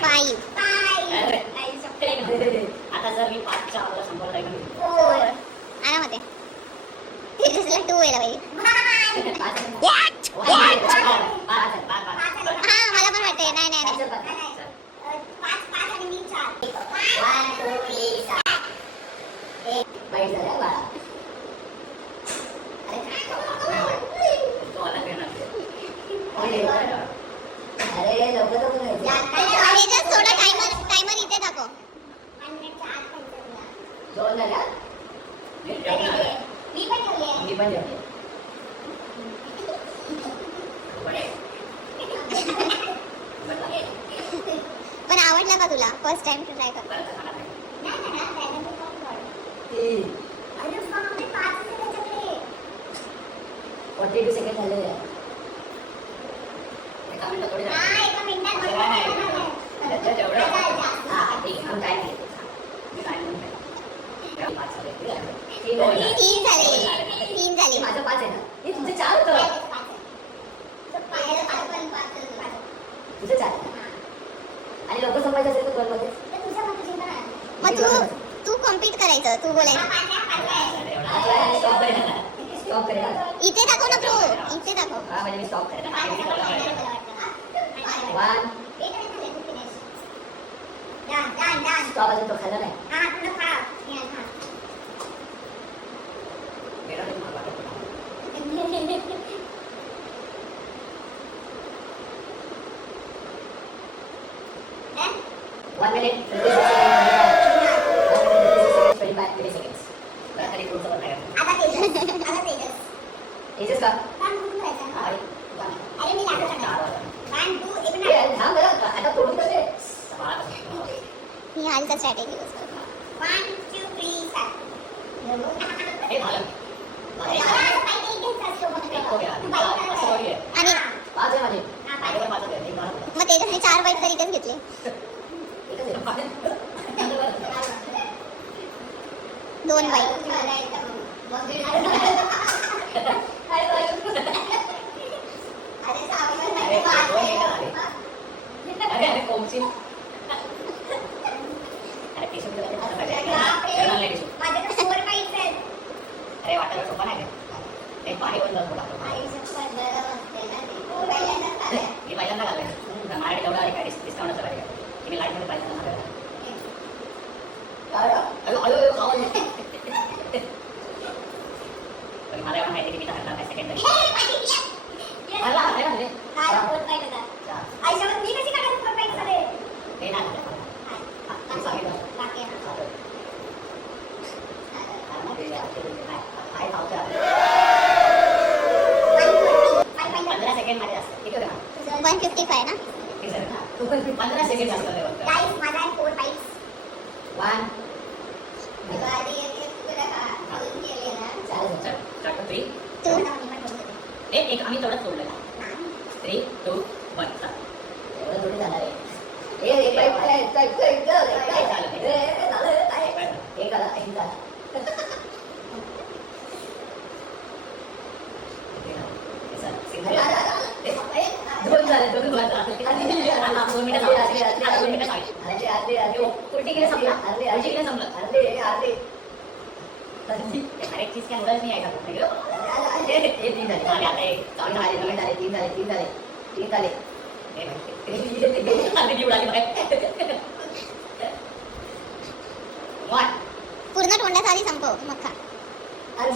5 आता जर मी 5च्या अगोदर संपवलं तर 4 आरामात आहे. तेजसला 2 व्हायला पाहिजे. हा मला पण वाटतंय. नाही नाही नाही 5 आणि मी 4. 1 2 3 4 एक बाईट झाला बाळा. अरे लवकर लवकर तेजस थोडा टाइमर इथे दाखव. 2 झाल्या. मी पण ठेवले. मी पण जेवले. पण आवडला का तुला? फर्स्ट टाइम ट्राय कर. अरे बापरे 5 त्याच्याकडे. 42 सेकंड झाले. एका मिनिटात थोडी झाली. एका मिनिटात जेवढं हा ठीक आहे. काय नाही मी काय म्हणते 5 झाले. 3 झाले. माझं 5 आहे ना. हे तुमचे 4 होतं. तुझे 4 आणि लवकर संपायचं असेल तर 2 मध्ये. मग तू कॉम्पीट करायचं. तू बोलायचं. स्टॉप करेल. इथे दाखव ना प्रो. इथे दाखव. हा म्हणजे मी स्टॉप करेल. 1 स्टॉप अजून तो खाल्ला नाही. One minute. 25 seconds. बरं खाली पुढचं पण नाही. तेजस का? अरे मी लागू शकणार. 1 2 एक ए, थांब जरा. आता तोडून तर दे. ही हालचा स्ट्रॅटेजी यूज कर. 1 2 3 4. हे झालं. आणि पाच आहे माझे. मग तेजसने 4 बाईट तरी इथेच घेतले. एकच आहे. 2 बाईट. अरे कोमची. अरे टिशू अरे वाटायला सोपा नाही का? एक पाणी बंद थोडा. मी पहिल्यांदा घालले. माझ्याकडे तेवढा आहे काय डिस्काउंट असं पाहिजे की मी लाईटमध्ये पहिल्यांदा घालले. मला एवढं माहिती की मी घालणार नाही सेकंड तरी. मला आहे ना रे. हे नाही घालले. मी सांगितलं. काय धावतोय आपण. 15 सेकंड मध्ये असतं. ठीक आहे ना? 155 ना. 15 सेकंड असतं. 1 2 एक आम्ही तेवढंच तोडलं. 3 2 1 एवढं थोडी झालं रे. दोन झाले. 2 मिनिटं संपला. अरे चीज काय नूडल्स नाही आहे का? 3 झाले. आता 1 3 झाले. पूर्ण तोंडाचा आधी संपव मग खा. हाय